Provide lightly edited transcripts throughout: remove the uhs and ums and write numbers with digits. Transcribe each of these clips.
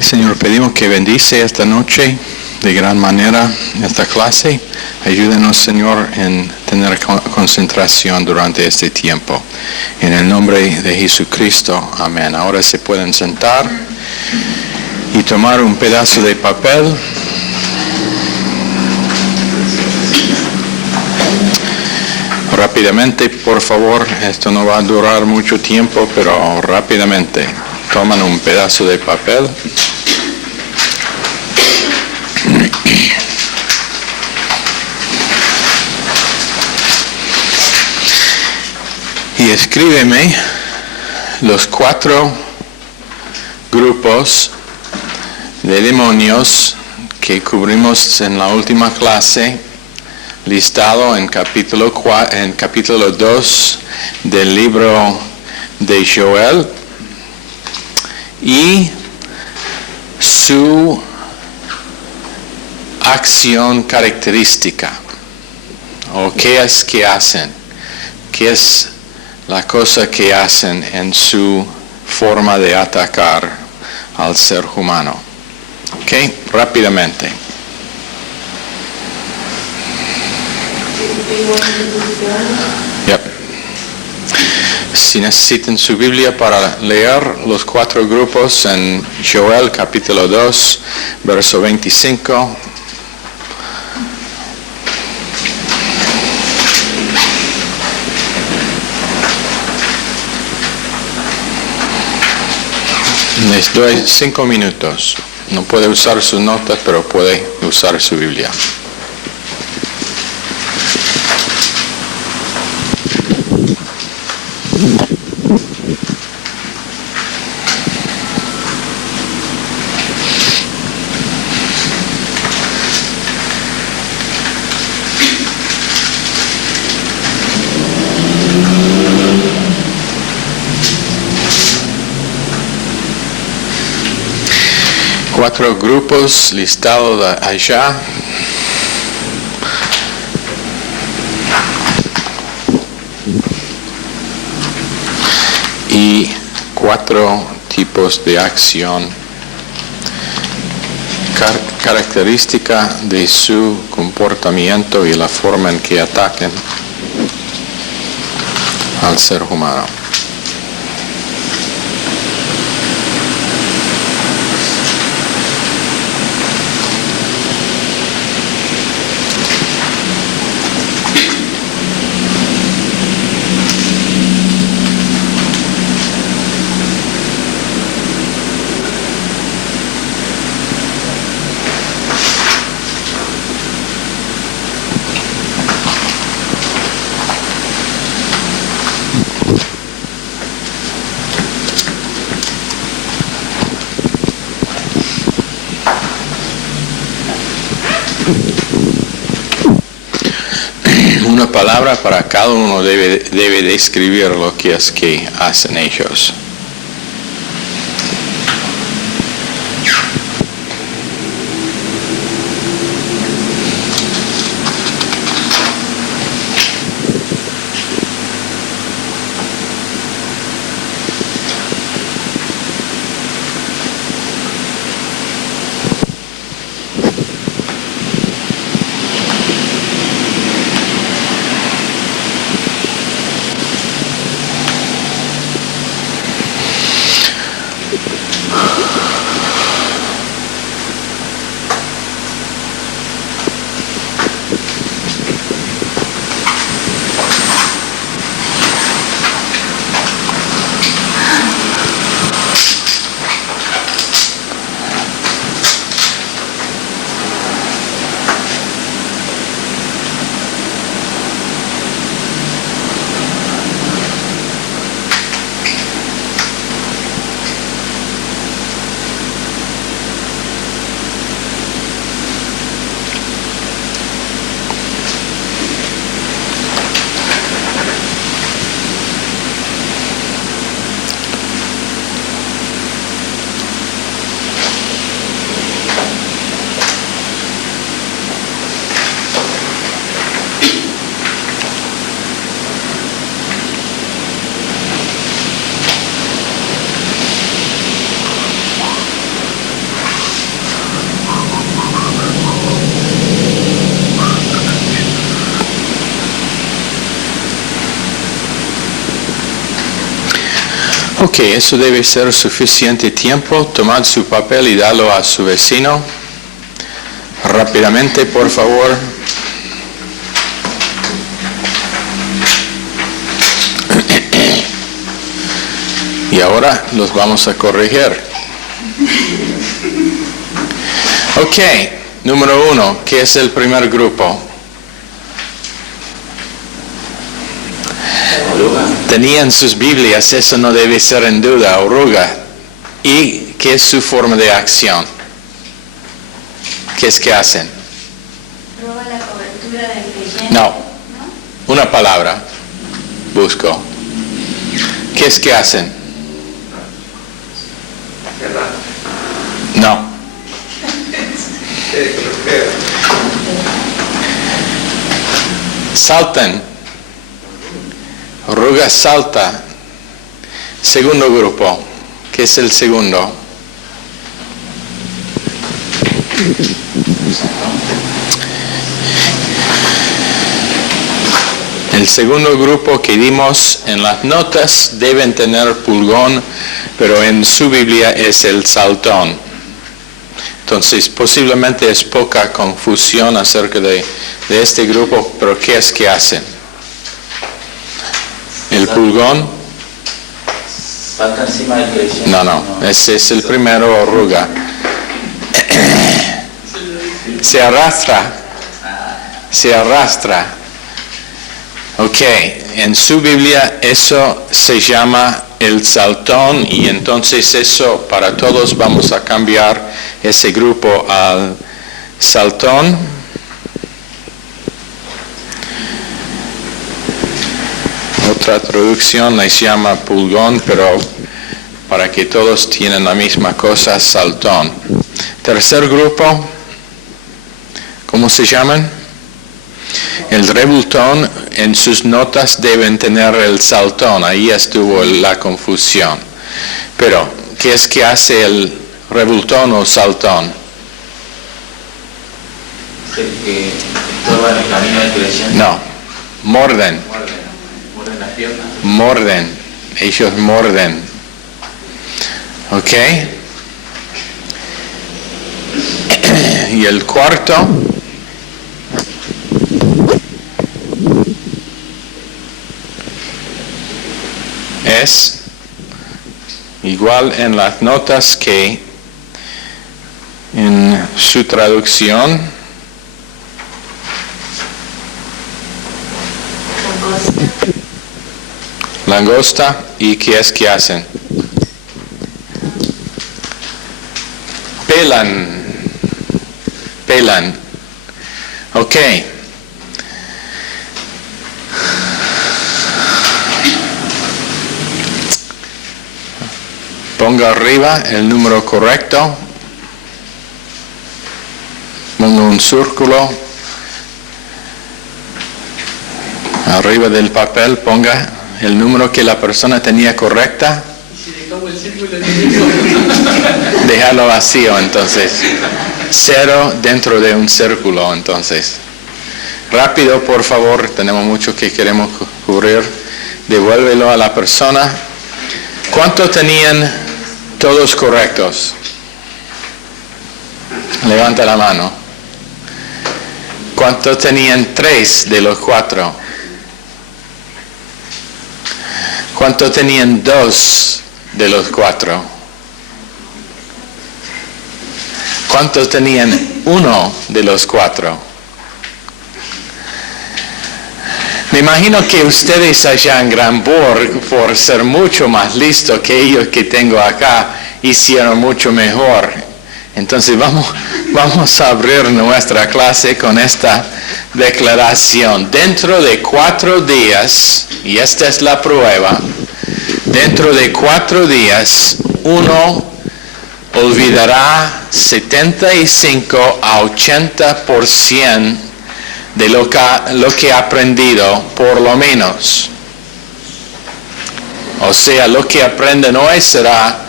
Señor, pedimos que bendice esta noche de gran manera esta clase. Ayúdenos, Señor, en tener concentración durante este tiempo. En el nombre de Jesucristo, amén. Ahora se pueden sentar y tomar un pedazo de papel. Rápidamente, por favor, esto no va a durar mucho tiempo, pero rápidamente toman un pedazo de papel. Y escríbeme los 4 grupos de demonios que cubrimos en la última clase, listado en capítulo 2 del libro de Joel, y su acción característica, o qué es que hacen, qué es la cosa que hacen en su forma de atacar al ser humano. Ok, rápidamente. Yep. Si necesitan su Biblia para leer los 4 grupos en Joel capítulo 2, verso 25. Les doy 5 minutos. No puede usar sus notas, pero puede usar su Biblia. Cuatro grupos listados allá. Y 4 tipos de acción característica de su comportamiento y la forma en que ataquen al ser humano. Una palabra para cada uno debe describir lo que es que hacen ellos. Ok, eso debe ser suficiente tiempo. Tomad su papel y dalo a su vecino. Rápidamente, por favor. Y ahora los vamos a corregir. Ok, número 1, ¿qué es el primer grupo? Tenían sus Biblias, eso no debe ser en duda, oruga. ¿Y qué es su forma de acción? ¿Qué es que hacen? Roba la cobertura del creyente. No, una palabra, busco. ¿Qué es que hacen? No. Saltan. Oruga salta. Segundo grupo. ¿Qué es el segundo? El segundo grupo que dimos en las notas deben tener pulgón, pero en su Biblia es el saltón. Entonces posiblemente es poca confusión acerca de este grupo, pero ¿qué es que hacen? El pulgón. Salta encima del creyente. No, ese es el primero, oruga. Se arrastra. Ok, en su Biblia eso se llama el saltón y entonces eso para todos vamos a cambiar ese grupo al saltón. Otra traducción les llama pulgón, pero para que todos tienen la misma cosa, saltón. Tercer grupo, ¿cómo se llaman? El rebultón, en sus notas deben tener el saltón, ahí estuvo la confusión. Pero, ¿qué es que hace el rebultón o saltón? El que estorba en el camino del creyente. No, morden. Muerden las piernas. Morden, ellos morden. ¿Ok? Y el cuarto es igual en las notas que en su traducción. Langosta. ¿Y qué es que hacen? Pelan. Ok. Ponga arriba el número correcto. Ponga un círculo. Arriba del papel ponga el número que la persona tenía correcta. Déjalo vacío entonces. 0 dentro de un círculo entonces. Rápido por favor, tenemos mucho que queremos cubrir. Devuélvelo a la persona. ¿Cuántos tenían todos correctos? Levanta la mano. ¿Cuántos tenían 3 de los 4? ¿Cuántos tenían 2 de los 4? ¿Cuántos tenían 1 de los 4? Me imagino que ustedes allá en Granburg, por ser mucho más listos que ellos que tengo acá, hicieron mucho mejor. Entonces vamos a abrir nuestra clase con esta declaración. Dentro de 4 días, y esta es la prueba, dentro de 4 días, uno olvidará 75 a 80% de lo que ha aprendido, por lo menos. O sea, lo que aprenden hoy será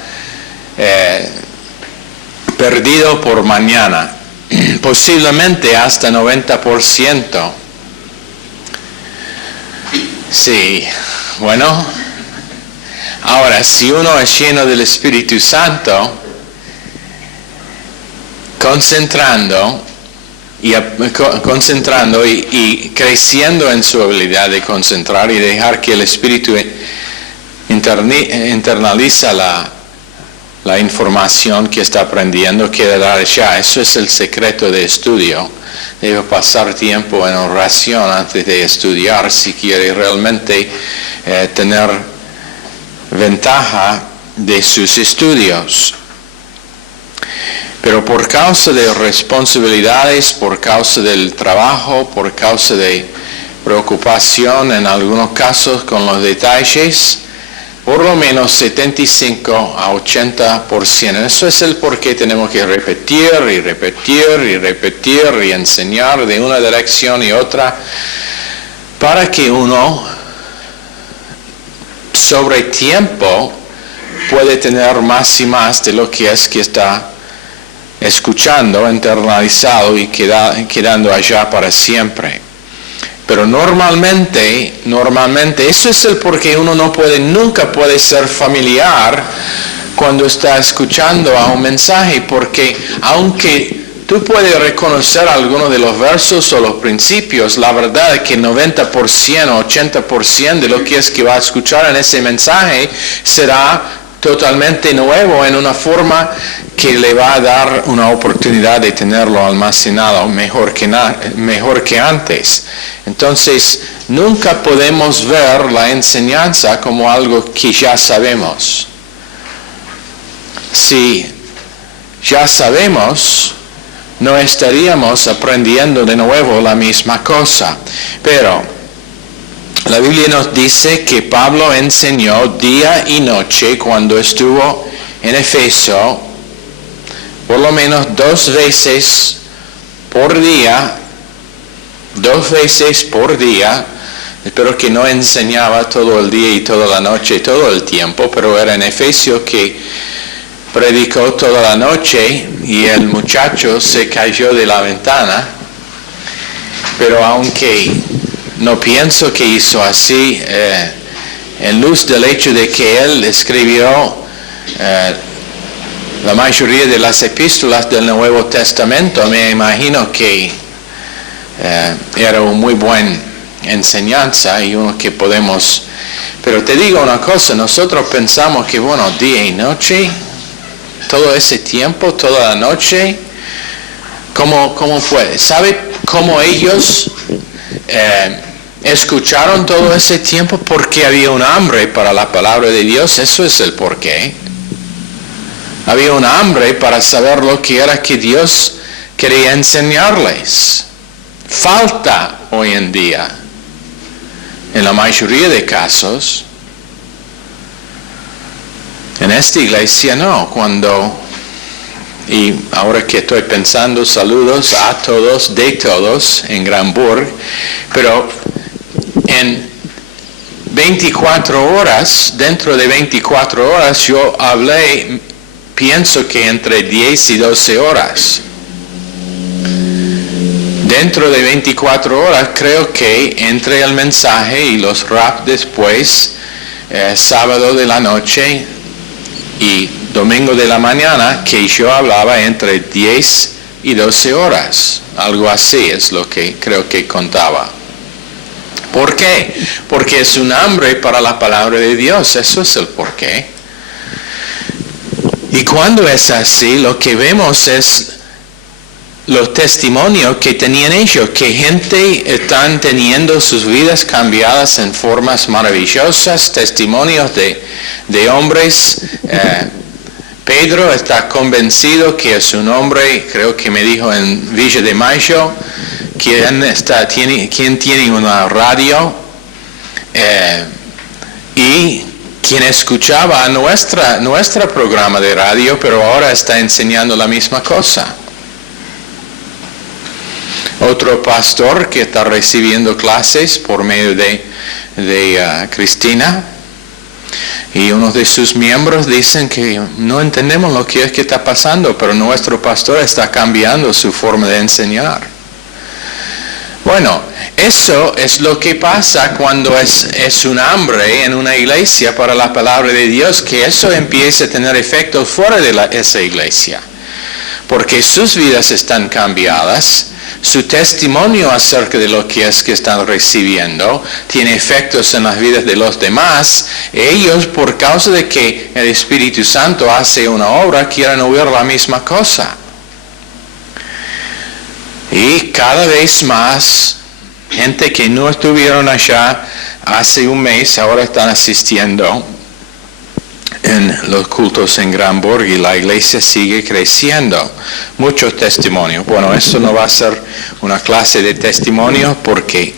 perdido por mañana, posiblemente hasta 90%. Sí, bueno, Ahora, si uno es lleno del Espíritu Santo, concentrando y creciendo en su habilidad de concentrar y dejar que el Espíritu internaliza la información que está aprendiendo, quedará ya. Eso es el secreto de estudio. Debe pasar tiempo en oración antes de estudiar si quiere realmente tener ventaja de sus estudios. Pero por causa de responsabilidades, por causa del trabajo, por causa de preocupación en algunos casos con los detalles, por lo menos 75 a 80%. Eso es el por qué tenemos que repetir y repetir y repetir y enseñar de una dirección y otra, para que uno sobre tiempo puede tener más y más de lo que está escuchando, internalizado y quedando allá para siempre. Pero normalmente eso es el por qué uno nunca puede ser familiar cuando está escuchando a un mensaje, porque aunque tú puedes reconocer algunos de los versos o los principios, la verdad es que 90% o 80% de lo que va a escuchar en ese mensaje será totalmente nuevo en una forma que le va a dar una oportunidad de tenerlo almacenado mejor que antes. Entonces, nunca podemos ver la enseñanza como algo que ya sabemos. Si ya sabemos, no estaríamos aprendiendo de nuevo la misma cosa. Pero la Biblia nos dice que Pablo enseñó día y noche cuando estuvo en Éfeso, por lo menos 2 veces por día, espero que no enseñaba todo el día y toda la noche y todo el tiempo, pero era en Efesios que predicó toda la noche y el muchacho se cayó de la ventana. Pero aunque no pienso que hizo así, en luz del hecho de que él escribió la mayoría de las epístolas del Nuevo Testamento, me imagino que era una muy buena enseñanza y uno que podemos... Pero te digo una cosa, nosotros pensamos que día y noche, todo ese tiempo, toda la noche, ¿cómo fue? ¿Sabe cómo ellos escucharon todo ese tiempo? Porque había un hambre para la palabra de Dios, eso es el porqué. Había un hambre para saber lo que era que Dios quería enseñarles. Falta hoy en día, en la mayoría de casos. En esta iglesia no, y ahora que estoy pensando, saludos a todos, de todos, en Granburg, pero en 24 horas, dentro de 24 horas, yo hablé, pienso que entre 10 y 12 horas. Dentro de 24 horas creo que entre el mensaje y los rap después, sábado de la noche y domingo de la mañana, que yo hablaba entre 10 y 12 horas. Algo así es lo que creo que contaba. ¿Por qué? Porque es un hambre para la palabra de Dios. Eso es el porqué. Y cuando es así, lo que vemos es los testimonios que tenían ellos, que gente están teniendo sus vidas cambiadas en formas maravillosas, testimonios de hombres. Pedro está convencido que es un hombre, creo que me dijo en Villa de Mayo, quien tiene una radio y quien escuchaba nuestro programa de radio, pero ahora está enseñando la misma cosa. Otro pastor que está recibiendo clases por medio de Cristina, y uno de sus miembros dicen que no entendemos lo que es que está pasando, pero nuestro pastor está cambiando su forma de enseñar. Bueno, eso es lo que pasa cuando es un hambre en una iglesia para la palabra de Dios, que eso empieza a tener efecto fuera de esa iglesia. Porque sus vidas están cambiadas, su testimonio acerca de lo que es que están recibiendo tiene efectos en las vidas de los demás. Ellos, por causa de que el Espíritu Santo hace una obra, quieren oír la misma cosa. Y cada vez más, gente que no estuvieron allá hace un mes, ahora están asistiendo en los cultos en Granburg y la iglesia sigue creciendo. Muchos testimonios. Bueno, eso no va a ser una clase de testimonios porque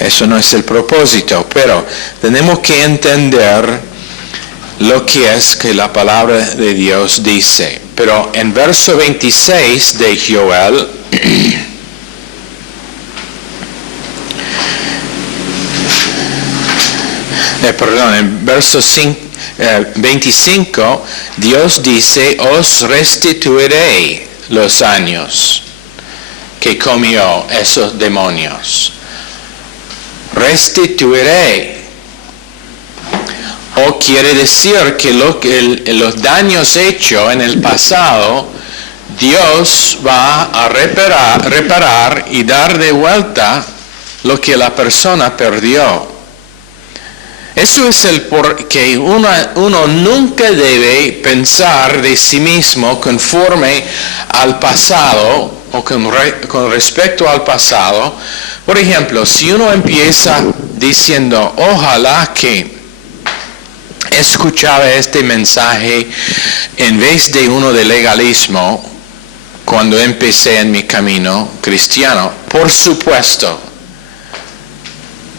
eso no es el propósito, pero tenemos que entender lo que es que la palabra de Dios dice. Pero en verso 26 de Joel, en verso 25, Dios dice, os restituiré los años que comió esos demonios. Restituiré. O quiere decir que los daños hechos en el pasado, Dios va a reparar y dar de vuelta lo que la persona perdió. Eso es el por qué uno nunca debe pensar de sí mismo conforme al pasado o con respecto al pasado. Por ejemplo, si uno empieza diciendo, ojalá que escuchaba este mensaje en vez de uno de legalismo cuando empecé en mi camino cristiano, por supuesto,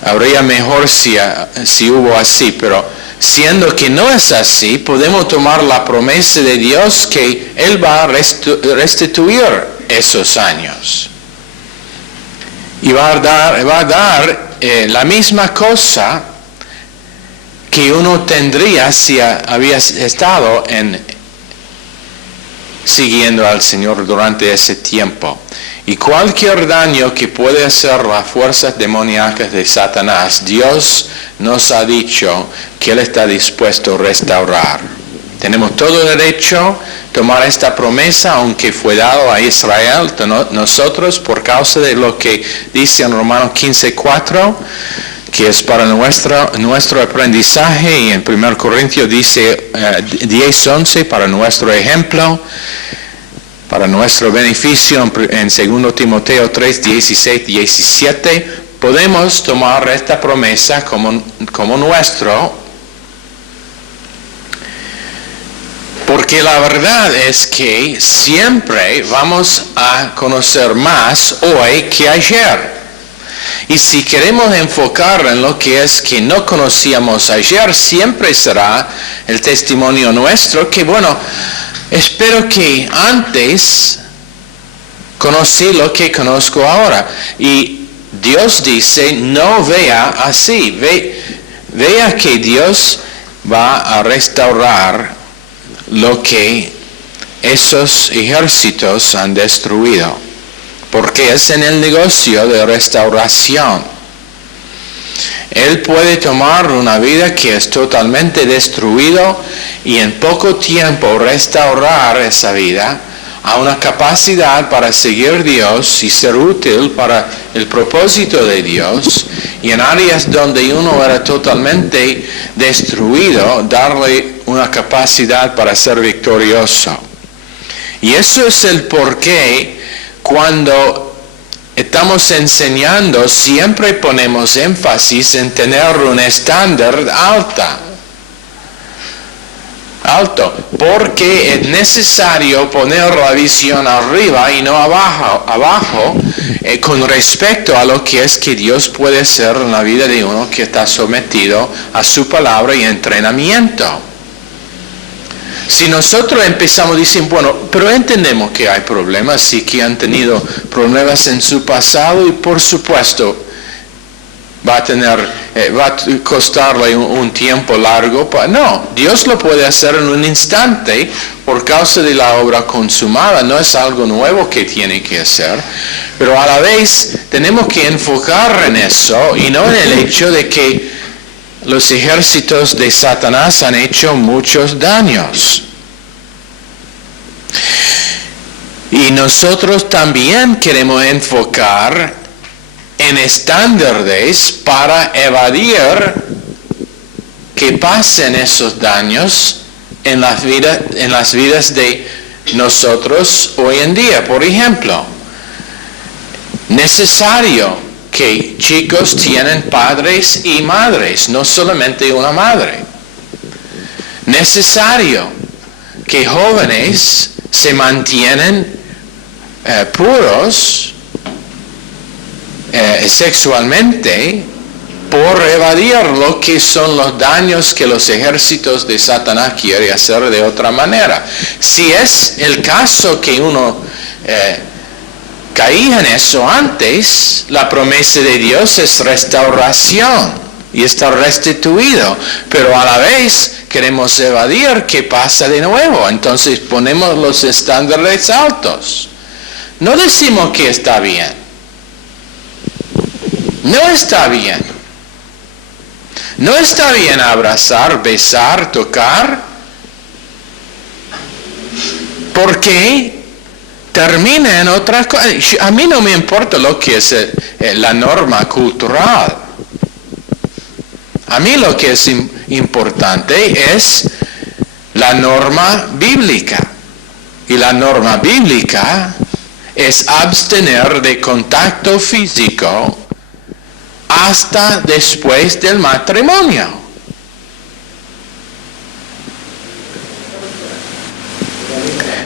habría mejor si hubo así, pero siendo que no es así, podemos tomar la promesa de Dios que Él va a restituir esos años. Y va a dar la misma cosa que uno tendría si había estado siguiendo al Señor durante ese tiempo. Y cualquier daño que puede hacer las fuerzas demoníacas de Satanás, Dios nos ha dicho que Él está dispuesto a restaurar. Tenemos todo derecho a tomar esta promesa, aunque fue dado a Israel, nosotros, por causa de lo que dice en Romanos 15:4, que es para nuestro aprendizaje, y en 1 Corintios dice 10:11, para nuestro ejemplo, para nuestro beneficio. En 2 Timoteo 3:16-17, podemos tomar esta promesa como nuestro, porque la verdad es que siempre vamos a conocer más hoy que ayer. Y si queremos enfocar en lo que es que no conocíamos ayer, siempre será el testimonio nuestro que, bueno, espero que antes conocí lo que conozco ahora. Y Dios dice, no vea así, vea que Dios va a restaurar lo que esos ejércitos han destruido. Porque es en el negocio de restauración. Él puede tomar una vida que es totalmente destruida y en poco tiempo restaurar esa vida a una capacidad para seguir a Dios y ser útil para el propósito de Dios, y en áreas donde uno era totalmente destruido, darle una capacidad para ser victorioso. Y eso es el porqué. Cuando estamos enseñando, siempre ponemos énfasis en tener un estándar alto, porque es necesario poner la visión arriba y no abajo con respecto a lo que es que Dios puede hacer en la vida de uno que está sometido a su palabra y entrenamiento. Si nosotros empezamos diciendo, bueno, pero entendemos que hay problemas, sí que han tenido problemas en su pasado y por supuesto va a costarle un tiempo largo. No, Dios lo puede hacer en un instante por causa de la obra consumada, no es algo nuevo que tiene que hacer, pero a la vez tenemos que enfocar en eso y no en el hecho de que los ejércitos de Satanás han hecho muchos daños. Y nosotros también queremos enfocar en estándares para evadir que pasen esos daños en las vidas de nosotros hoy en día. Por ejemplo, necesario que chicos tienen padres y madres, no solamente una madre. Necesario que jóvenes se mantienen puros sexualmente por evadir lo que son los daños que los ejércitos de Satanás quieren hacer de otra manera. Si es el caso que uno caía en eso antes, la promesa de Dios es restauración y estar restituido, pero a la vez queremos evadir que pasa de nuevo, entonces ponemos los estándares altos. No decimos que está bien. No está bien. No está bien abrazar, besar, tocar, porque termina en otras cosas. A mí no me importa lo que es la norma cultural. A mí lo que es importante es la norma bíblica. Y la norma bíblica es abstener de contacto físico hasta después del matrimonio.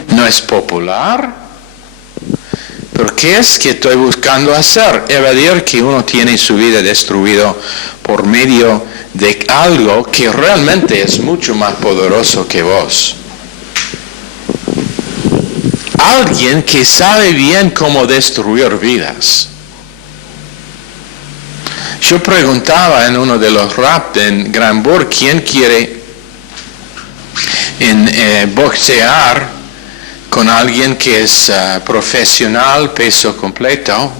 No es popular, pero ¿qué es que estoy buscando hacer? Evadir que uno tiene su vida destruida por medio de algo que realmente es mucho más poderoso que vos. Alguien que sabe bien cómo destruir vidas. Yo preguntaba en uno de los rap en Granburg, ¿quién quiere boxear con alguien que es profesional, peso completo?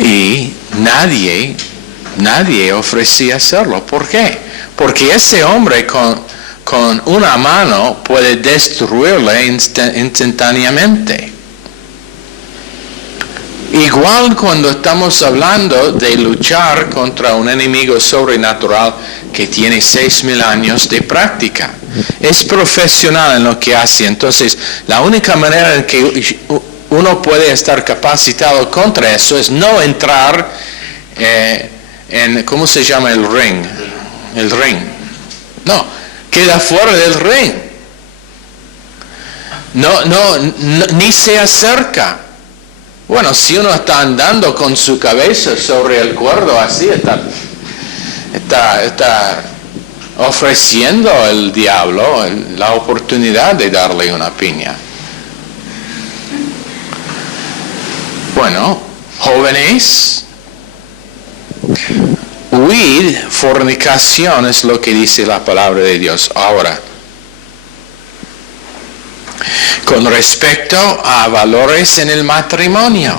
Y nadie ofrecía hacerlo. ¿Por qué? Porque ese hombre con una mano puede destruirle instantáneamente. Igual cuando estamos hablando de luchar contra un enemigo sobrenatural que tiene 6,000 años de práctica. Es profesional en lo que hace. Entonces, la única manera en que uno puede estar capacitado contra eso es no entrar en, ¿cómo se llama el ring? El ring. No, queda fuera del ring. No, ni se acerca. Bueno, si uno está andando con su cabeza sobre el cuerdo así, está ofreciendo al diablo la oportunidad de darle una piña. Bueno, jóvenes, huid fornicación es lo que dice la palabra de Dios. Ahora, con respecto a valores en el matrimonio,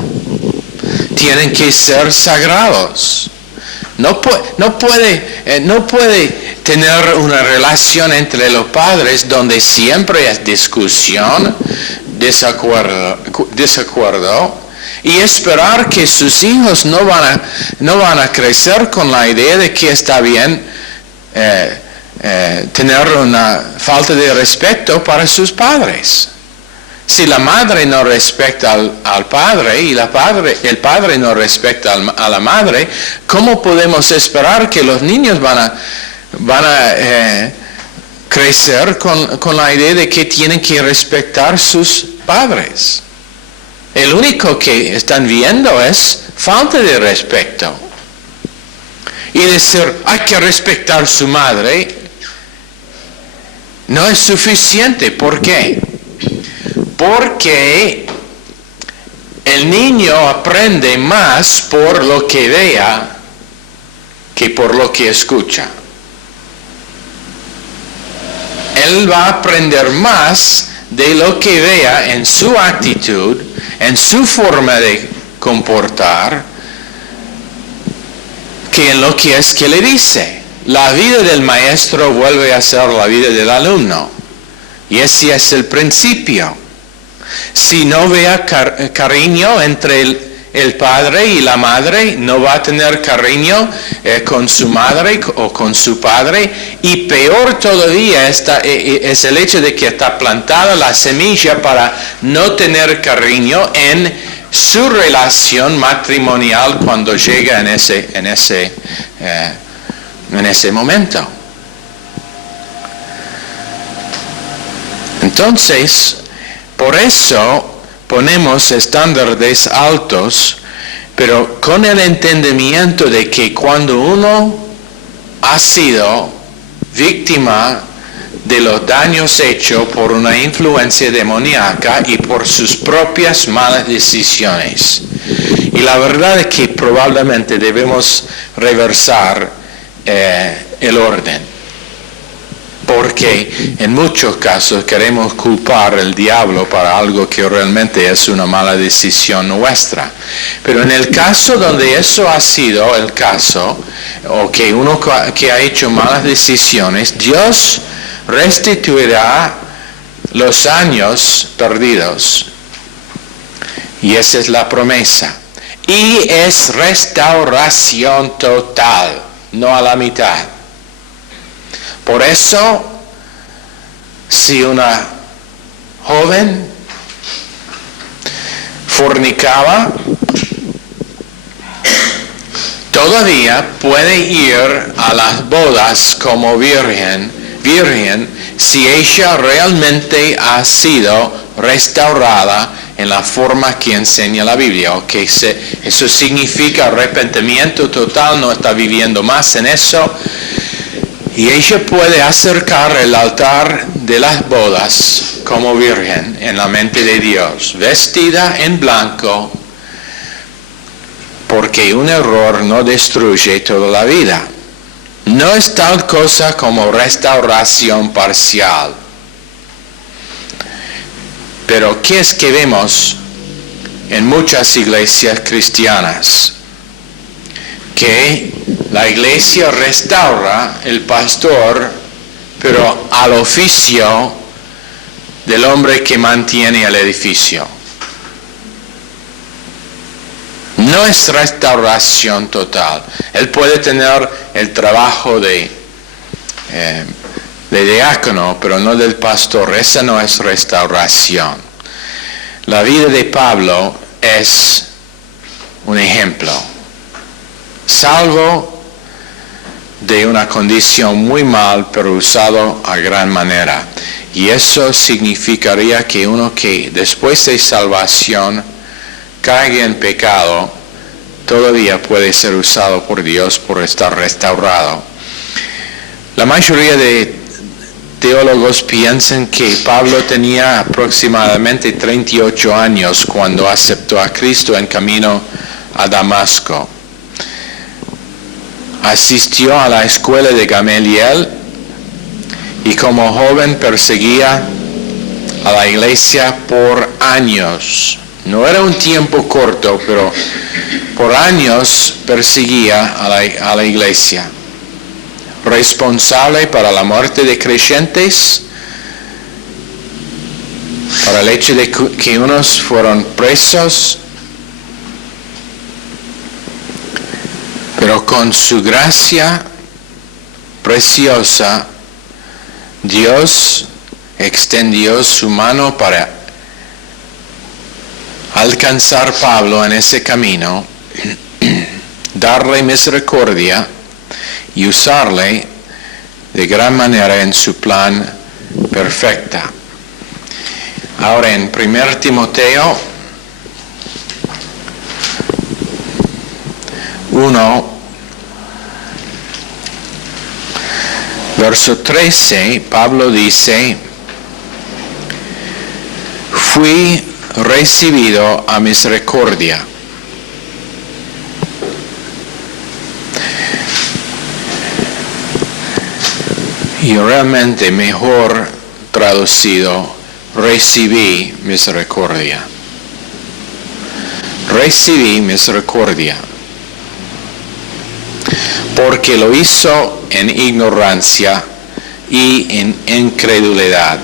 tienen que ser sagrados. No puede tener una relación entre los padres donde siempre es discusión, desacuerdo, y esperar que sus hijos no van a crecer con la idea de que está bien tener una falta de respeto para sus padres. Si la madre no respeta al padre y el padre no respeta a la madre, ¿cómo podemos esperar que los niños van a crecer con la idea de que tienen que respetar sus padres? El único que están viendo es falta de respeto. Y decir, hay que respetar a su madre, no es suficiente. ¿Por qué? Porque el niño aprende más por lo que vea que por lo que escucha. él va a aprender más de lo que vea en su actitud, en su forma de comportar, que en lo que es que le dice. La vida del maestro vuelve a ser la vida del alumno. Y ese es el principio. Si no vea cariño entre el padre y la madre, no va a tener cariño con su madre o con su padre. Y peor todavía es el hecho de que está plantada la semilla para no tener cariño en su relación matrimonial cuando llega en ese momento. Entonces, por eso ponemos estándares altos, pero con el entendimiento de que cuando uno ha sido víctima de los daños hechos por una influencia demoníaca y por sus propias malas decisiones. Y la verdad es que probablemente debemos reversar el orden, porque en muchos casos queremos culpar al diablo para algo que realmente es una mala decisión nuestra. Pero en el caso donde eso ha sido el caso, o que uno que ha hecho malas decisiones, Dios restituirá los años perdidos. Y esa es la promesa. Y es restauración total, no a la mitad. Por eso, si una joven fornicaba, todavía puede ir a las bodas como virgen si ella realmente ha sido restaurada en la forma que enseña la Biblia. Eso significa arrepentimiento total, no está viviendo más en eso. Y ella puede acercar el altar de las bodas como virgen en la mente de Dios, vestida en blanco, porque un error no destruye toda la vida. No es tal cosa como restauración parcial. Pero ¿qué es que vemos en muchas iglesias cristianas? Que la iglesia restaura el pastor, pero al oficio del hombre que mantiene el edificio. No es restauración total. Él puede tener el trabajo de diácono, pero no del pastor. Esa no es restauración. La vida de Pablo es un ejemplo. Salvo de una condición muy mal, pero usado a gran manera. Y eso significaría que uno que después de salvación caiga en pecado, todavía puede ser usado por Dios por estar restaurado. La mayoría de teólogos piensan que Pablo tenía aproximadamente 38 años cuando aceptó a Cristo en camino a Damasco. Asistió a la escuela de Gamaliel y como joven perseguía a la iglesia por años. No era un tiempo corto, pero por años perseguía a la iglesia. Responsable para la muerte de creyentes, para el hecho de que unos fueron presos, pero con su gracia preciosa, Dios extendió su mano para alcanzar a Pablo en ese camino, darle misericordia y usarle de gran manera en su plan perfecta. Ahora en 1 Timoteo 1, verso 13, Pablo dice: fui recibido a misericordia. Y realmente mejor traducido recibí misericordia. Recibí misericordia. Porque lo hizo en ignorancia y en incredulidad.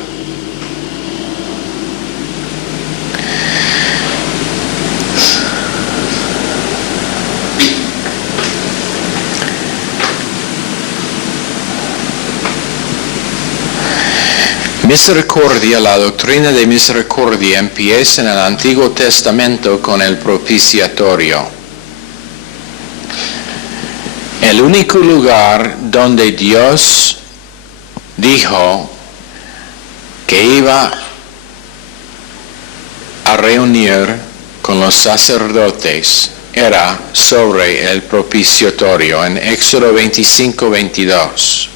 Misericordia, la doctrina de misericordia empieza en el Antiguo Testamento con el propiciatorio. El único lugar donde Dios dijo que iba a reunir con los sacerdotes era sobre el propiciatorio en Éxodo 25:22.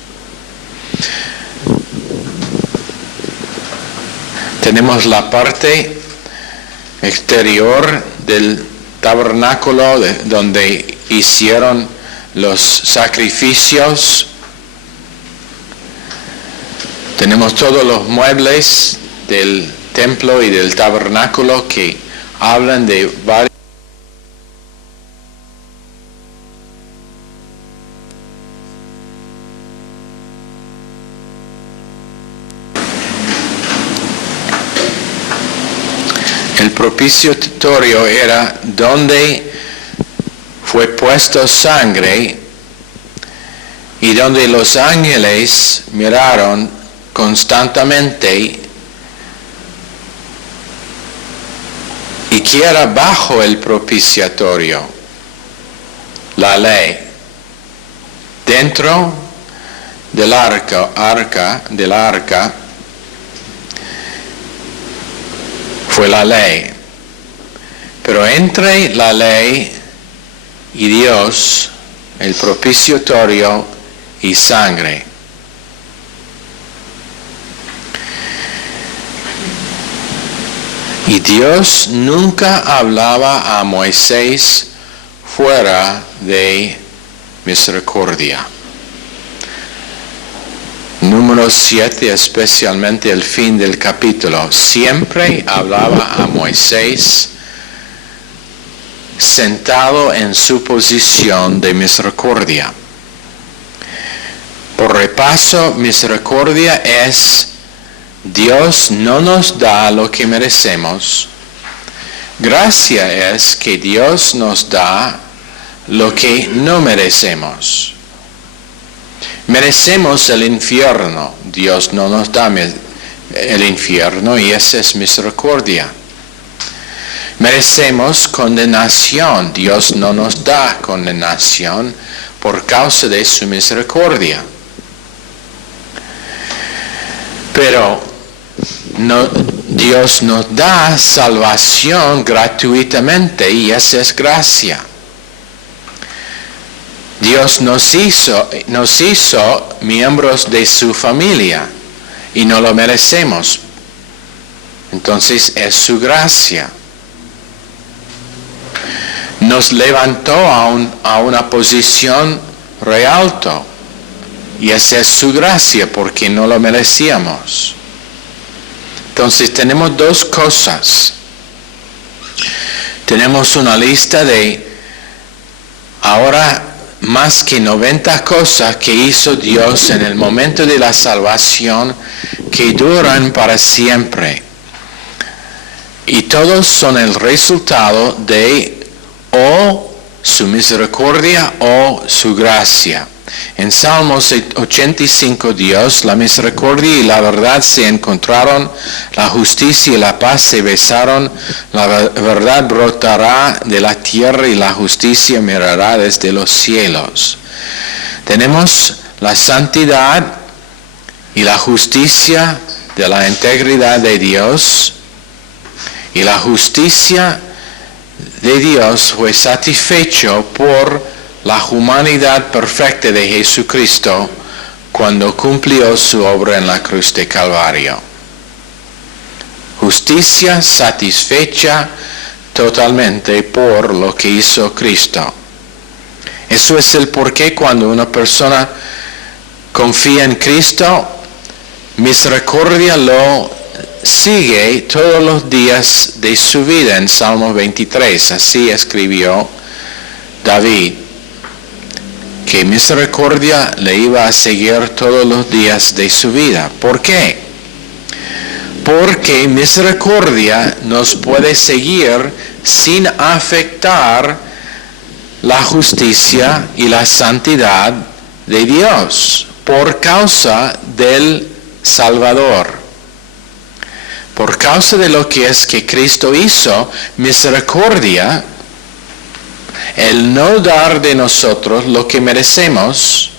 Tenemos la parte exterior del tabernáculo donde hicieron los sacrificios. Tenemos todos los muebles del templo y del tabernáculo que hablan de varios. El propiciatorio era donde fue puesto sangre y donde los ángeles miraron constantemente y que era bajo el propiciatorio, la ley, dentro del arca fue la ley, pero entre la ley y Dios, el propiciatorio y sangre. Y Dios nunca hablaba a Moisés fuera de misericordia. Número 7, especialmente el fin del capítulo, siempre hablaba a Moisés sentado en su posición de misericordia. Por repaso, misericordia es Dios no nos da lo que merecemos. Gracia es que Dios nos da lo que no merecemos. Merecemos el infierno, Dios no nos da el infierno y esa es misericordia. Merecemos condenación, Dios no nos da condenación por causa de su misericordia. Pero Dios nos da salvación gratuitamente y esa es gracia. Dios nos hizo miembros de su familia y no lo merecemos. Entonces es su gracia. Nos levantó a una posición re alto y esa es su gracia porque no lo merecíamos. Entonces tenemos dos cosas. Tenemos una lista de ahora más que 90 cosas que hizo Dios en el momento de la salvación que duran para siempre. Y todos son el resultado de o su misericordia o su gracia. En Salmos 85, Dios, la misericordia y la verdad se encontraron, la justicia y la paz se besaron, la verdad brotará de la tierra y la justicia mirará desde los cielos. Tenemos la santidad y la justicia de la integridad de Dios, y la justicia de Dios fue satisfecho por la humanidad perfecta de Jesucristo cuando cumplió su obra en la cruz de Calvario. Justicia satisfecha totalmente por lo que hizo Cristo. Eso es el porqué cuando una persona confía en Cristo, misericordia lo sigue todos los días de su vida en Salmo 23. Así escribió David, que misericordia le iba a seguir todos los días de su vida. ¿Por qué? Porque misericordia nos puede seguir sin afectar la justicia y la santidad de Dios por causa del Salvador. Por causa de lo que es que Cristo hizo, misericordia, el no dar de nosotros lo que merecemos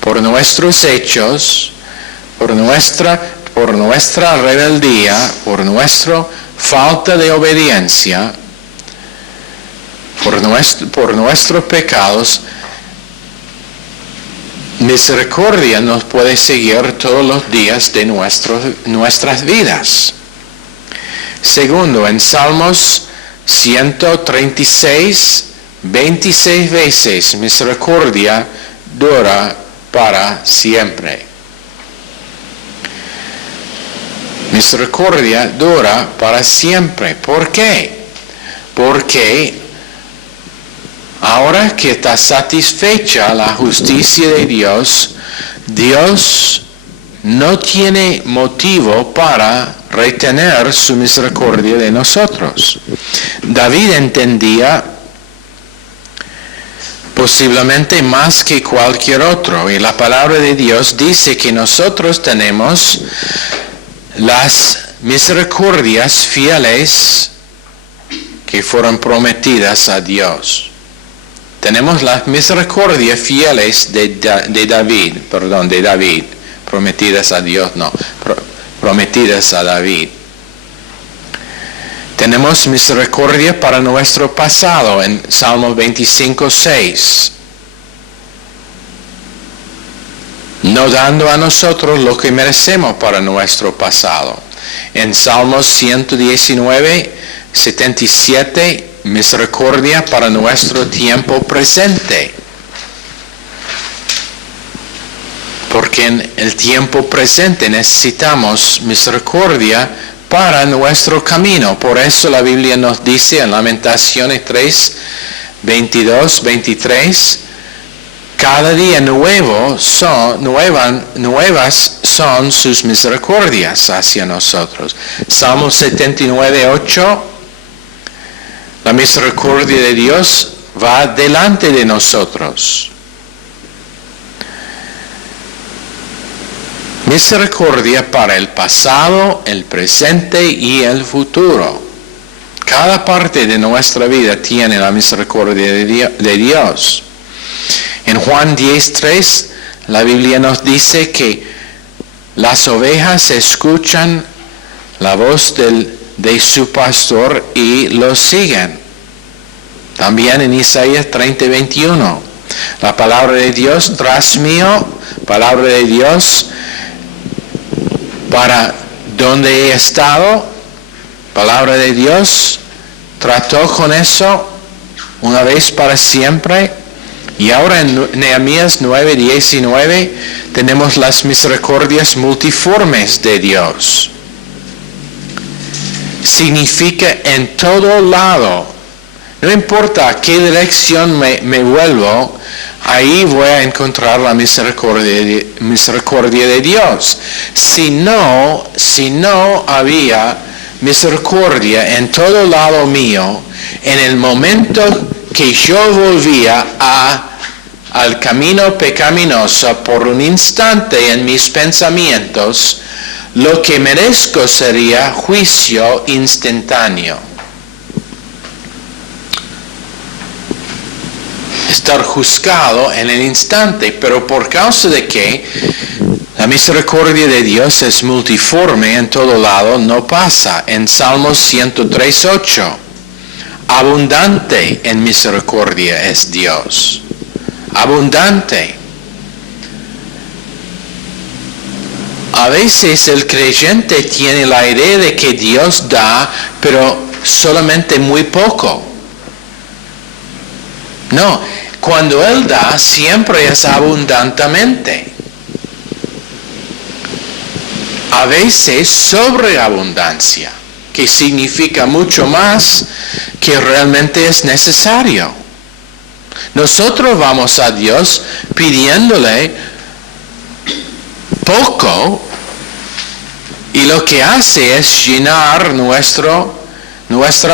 por nuestros hechos, por nuestra rebeldía, por nuestra falta de obediencia, por nuestros pecados. Misericordia nos puede seguir todos los días de nuestras vidas. Segundo, en Salmos 136, 26 veces, misericordia dura para siempre. Misericordia dura para siempre. ¿Por qué? Porque ahora que está satisfecha la justicia de Dios, Dios no tiene motivo para retener su misericordia de nosotros. David entendía posiblemente más que cualquier otro, y la palabra de Dios dice que nosotros tenemos las misericordias fieles que fueron prometidas a Dios. Tenemos las misericordias fieles de David, prometidas a Dios, prometidas a David. Tenemos misericordia para nuestro pasado en Salmo 25, 6. No dando a nosotros lo que merecemos para nuestro pasado. En Salmos 119, 77, misericordia para nuestro tiempo presente. Porque en el tiempo presente necesitamos misericordia para nuestro camino. Por eso la Biblia nos dice en Lamentaciones 3, 22, 23, cada día nuevas son sus misericordias hacia nosotros. Salmo 79, 8, la misericordia de Dios va delante de nosotros. Misericordia para el pasado, el presente y el futuro. Cada parte de nuestra vida tiene la misericordia de Dios. En Juan 10:3, la Biblia nos dice que las ovejas escuchan la voz de su pastor y lo siguen. También en Isaías 30:21, la palabra de Dios tras mío, palabra de Dios para donde he estado, palabra de Dios trató con eso una vez para siempre. Y ahora en Nehemías 9:19 tenemos las misericordias multiformes de Dios. Significa en todo lado. No importa a qué dirección me vuelvo, ahí voy a encontrar la misericordia de Dios. Si no había misericordia en todo lado mío, en el momento que yo volvía al camino pecaminoso por un instante en mis pensamientos, lo que merezco sería juicio instantáneo. Estar juzgado en el instante, pero por causa de que la misericordia de Dios es multiforme en todo lado, no pasa. En Salmos 103:8, abundante en misericordia es Dios. Abundante. A veces el creyente tiene la idea de que Dios da, pero solamente muy poco. No, cuando Él da, siempre es abundantemente. a veces sobreabundancia, que significa mucho más que realmente es necesario. Nosotros vamos a Dios pidiéndole poco y lo que hace es llenar nuestra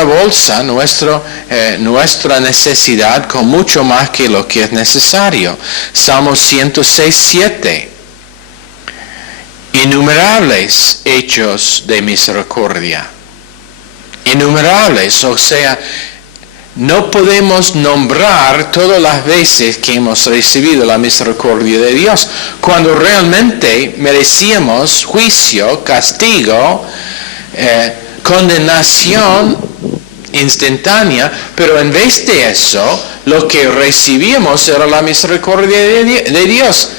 bolsa, nuestra necesidad con mucho más que lo que es necesario. Salmo 106:7. Innumerables hechos de misericordia. Innumerables, o sea, no podemos nombrar todas las veces que hemos recibido la misericordia de Dios, cuando realmente merecíamos juicio, castigo, condenación instantánea, pero en vez de eso, lo que recibimos era la misericordia de Dios.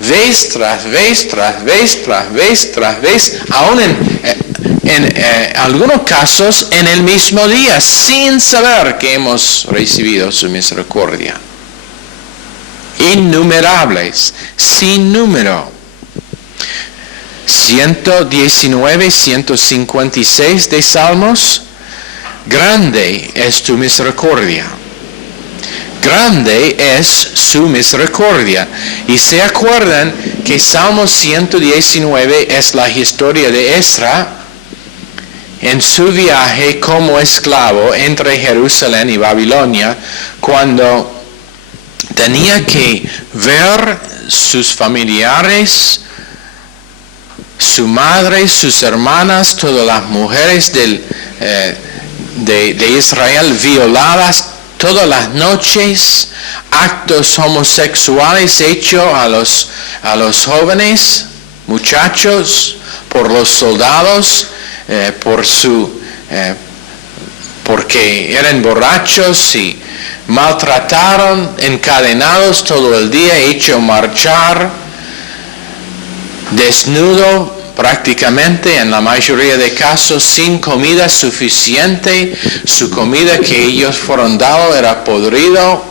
Vez tras vez, tras vez, tras vez, tras vez, aún en algunos casos en el mismo día, sin saber que hemos recibido su misericordia. Innumerables, sin número. 119, 156 de Salmos. Grande es tu misericordia. Grande es su misericordia. Y se acuerdan que Salmo 119 es la historia de Ezra en su viaje como esclavo entre Jerusalén y Babilonia, cuando tenía que ver sus familiares, su madre, sus hermanas, todas las mujeres de Israel violadas todas las noches, actos homosexuales hechos a los jóvenes, muchachos, por los soldados, porque eran borrachos y maltrataron, encadenados todo el día, hecho marchar, desnudo prácticamente en la mayoría de casos, sin comida suficiente. Su comida que ellos fueron dados era podrido,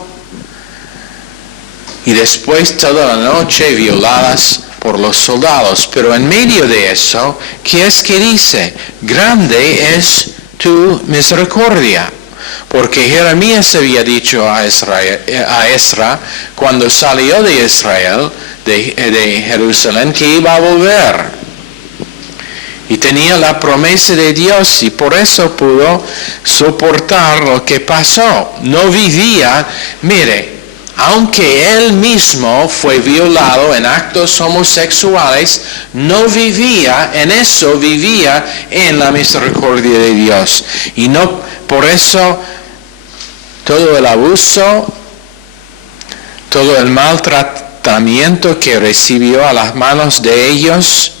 y después toda la noche violadas por los soldados. Pero en medio de eso, ¿qué es que dice? Grande es tu misericordia. Porque Jeremías había dicho a Ezra cuando salió de Israel, de Jerusalén, que iba a volver. Y tenía la promesa de Dios, y por eso pudo soportar lo que pasó. No vivía, mire, aunque él mismo fue violado en actos homosexuales, no vivía en eso, vivía en la misericordia de Dios. Y no, por eso, todo el abuso, todo el maltratamiento que recibió a las manos de ellos,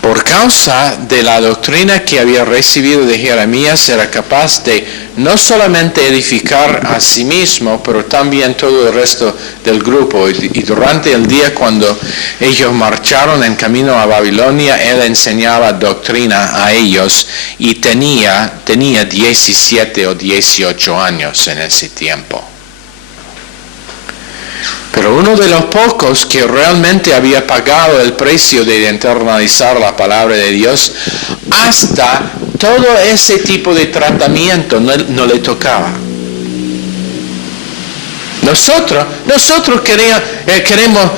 por causa de la doctrina que había recibido de Jeremías, era capaz de no solamente edificar a sí mismo, pero también todo el resto del grupo. Y durante el día, cuando ellos marcharon en camino a Babilonia, él enseñaba doctrina a ellos, y tenía 17 o 18 años en ese tiempo. Pero uno de los pocos que realmente había pagado el precio de internalizar la palabra de Dios, hasta todo ese tipo de tratamiento no le tocaba. Nosotros queremos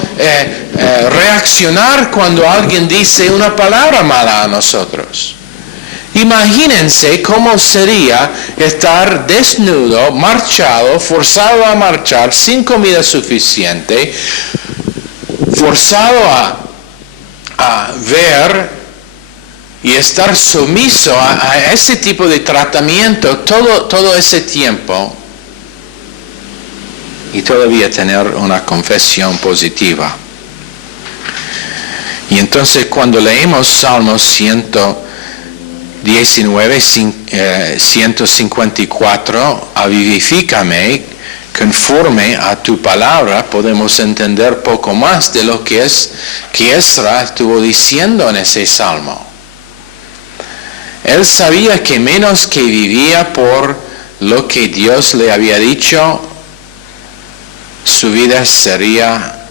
reaccionar cuando alguien dice una palabra mala a nosotros. Imagínense cómo sería estar desnudo, marchado, forzado a marchar, sin comida suficiente, forzado a ver y estar sumiso a ese tipo de tratamiento todo ese tiempo, y todavía tener una confesión positiva. Y entonces cuando leemos Salmos 119, 154, avivifícame conforme a tu palabra, podemos entender poco más de lo que Ezra estuvo diciendo en ese salmo. Él sabía que menos que vivía por lo que Dios le había dicho, su vida sería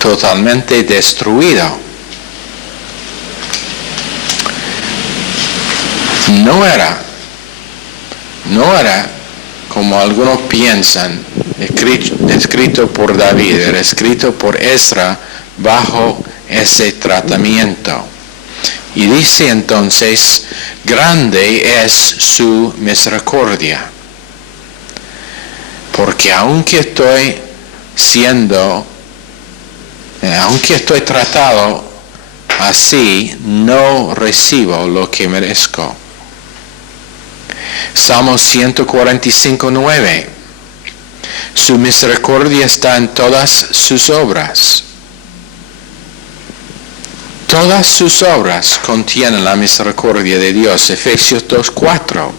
totalmente destruido. No era como algunos piensan, escrito por David, era escrito por Ezra bajo ese tratamiento. Y dice entonces, grande es su misericordia. Porque aunque estoy tratado así, no recibo lo que merezco. Salmos 145:9. Su misericordia está en todas sus obras. Todas sus obras contienen la misericordia de Dios. Efesios 2:4.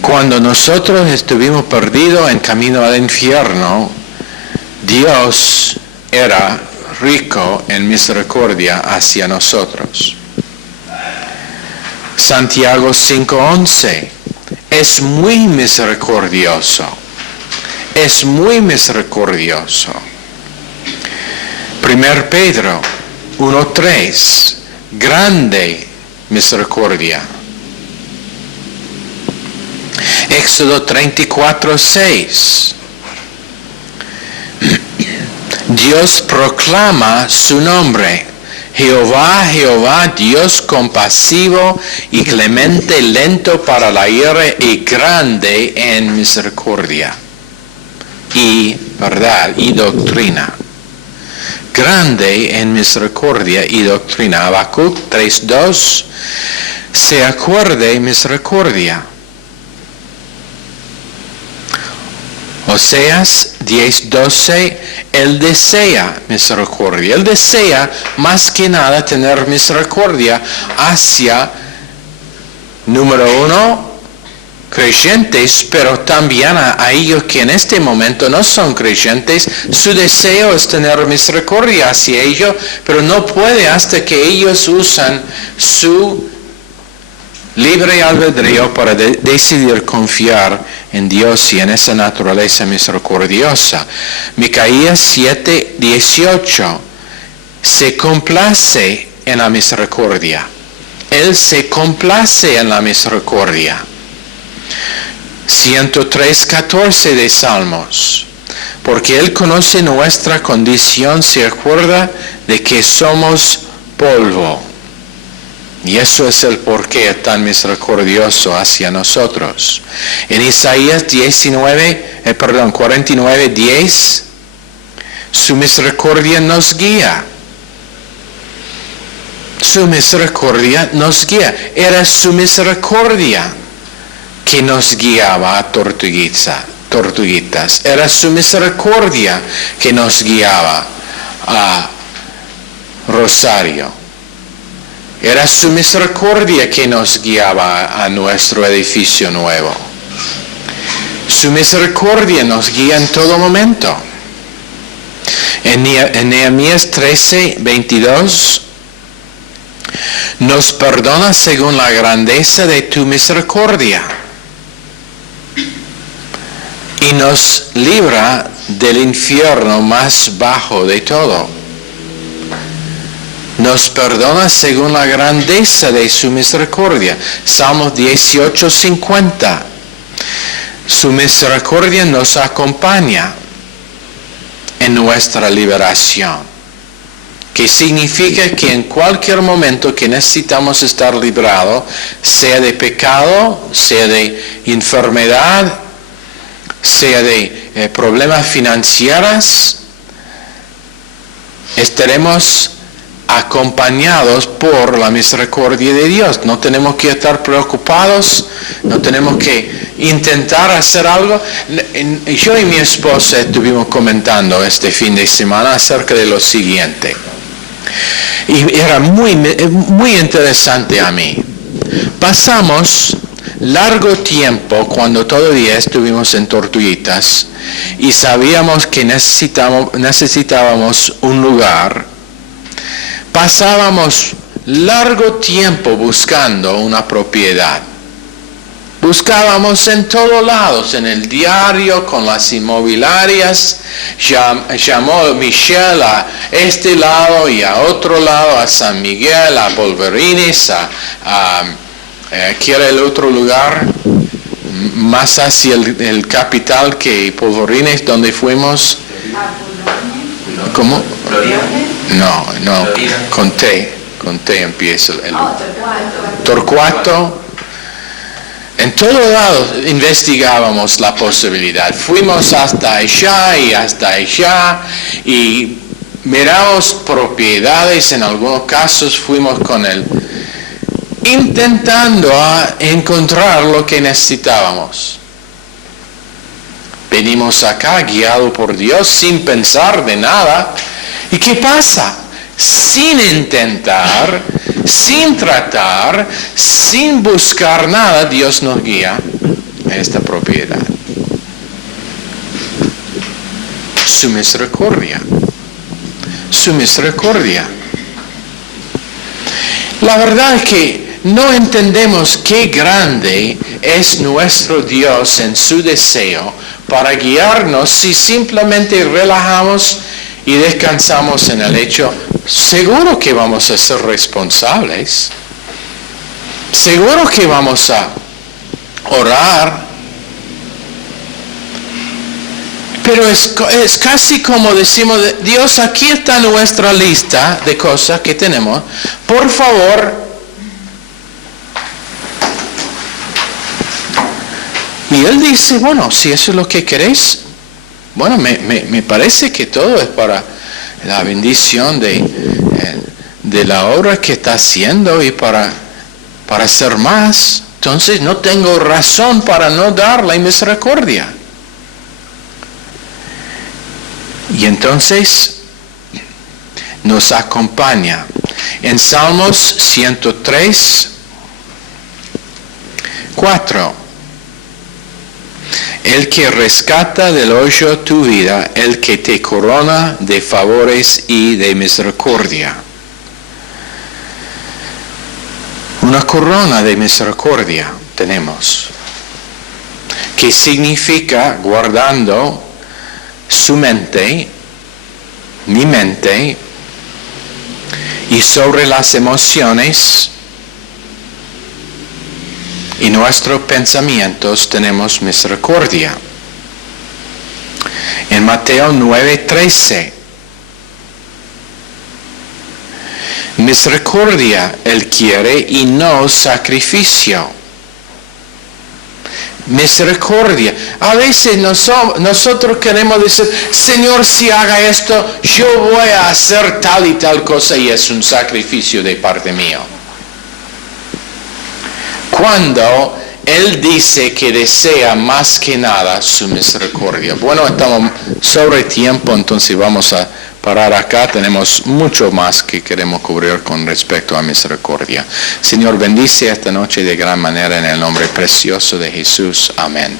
Cuando nosotros estuvimos perdidos en camino al infierno, Dios era rico en misericordia hacia nosotros. Santiago 5:11. Es muy misericordioso. Es muy misericordioso. 1 Pedro 1:3. Grande misericordia. Éxodo 34:6. Dios proclama su nombre. Jehová, Jehová, Dios compasivo y clemente, lento para la ira y grande en misericordia y verdad y doctrina. Grande en misericordia y doctrina. Habacuc 3:2. Se acuerde misericordia. Oseas 10:12, Él desea misericordia. Él desea más que nada tener misericordia hacia, número uno, creyentes, pero también a ellos que en este momento no son creyentes. Su deseo es tener misericordia hacia ellos, pero no puede hasta que ellos usan su libre albedrío para decidir confiar en Dios y en esa naturaleza misericordiosa. Micaías 7:18. Se complace en la misericordia. Él se complace en la misericordia. 103:14 de Salmos. Porque Él conoce nuestra condición, se acuerda de que somos polvo. Y eso es el porqué es tan misericordioso hacia nosotros. En Isaías 49:10, su misericordia nos guía. Su misericordia nos guía. Era su misericordia que nos guiaba a tortuguitas. Era su misericordia que nos guiaba a Rosario. Era su misericordia que nos guiaba a nuestro edificio nuevo. Su misericordia nos guía en todo momento. En Nehemías 13:22, nos perdona según la grandeza de tu misericordia y nos libra del infierno más bajo de todo. Nos perdona según la grandeza de su misericordia. Salmos 18:50. Su misericordia nos acompaña en nuestra liberación. Que significa que en cualquier momento que necesitamos estar librados, sea de pecado, sea de enfermedad, sea de problemas financieros, estaremos acompañados por la misericordia de Dios. No tenemos que estar preocupados, no tenemos que intentar hacer algo. Yo y mi esposa estuvimos comentando este fin de semana acerca de lo siguiente. Y era muy interesante a mí. Pasamos largo tiempo cuando todavía estuvimos en Tortuguitas y sabíamos que necesitábamos un lugar. Pasábamos largo tiempo buscando una propiedad. Buscábamos en todos lados, en el diario, con las inmobiliarias. Llamó Michelle a este lado y a otro lado, a San Miguel, a Polvorines, ¿qué era el otro lugar? Más hacia el capital que Polvorines, donde fuimos. ¿Cómo? Florida. No, Florida. con T empieza el Torcuato. En todos lados investigábamos la posibilidad. Fuimos hasta allá y hasta allá y miramos propiedades. En algunos casos fuimos con él intentando encontrar lo que necesitábamos. Venimos acá guiados por Dios sin pensar de nada. ¿Y qué pasa? Sin intentar, sin tratar, sin buscar nada, Dios nos guía a esta propiedad. Su misericordia. Su misericordia. La verdad es que no entendemos qué grande es nuestro Dios en su deseo para guiarnos si simplemente relajamos y descansamos en el hecho. Seguro que vamos a ser responsables. Seguro que vamos a orar. Pero es casi como decimos, Dios, aquí está nuestra lista de cosas que tenemos. Por favor. Y Él dice, bueno, si eso es lo que queréis, bueno, me parece que todo es para la bendición de la obra que está haciendo y para hacer más. Entonces no tengo razón para no dar la misericordia. Y entonces nos acompaña en Salmos 103, 4. El que rescata del hoyo tu vida, el que te corona de favores y de misericordia. Una corona de misericordia tenemos, que significa guardando su mente, mi mente, y sobre las emociones y nuestros pensamientos tenemos misericordia. En Mateo 9:13, misericordia Él quiere y no sacrificio. Misericordia. A veces nosotros queremos decir, Señor, si haga esto, yo voy a hacer tal y tal cosa y es un sacrificio de parte mío. Cuando Él dice que desea más que nada su misericordia. Bueno, estamos sobre tiempo, entonces vamos a parar acá. Tenemos mucho más que queremos cubrir con respecto a misericordia. Señor, bendice esta noche de gran manera en el nombre precioso de Jesús. Amén.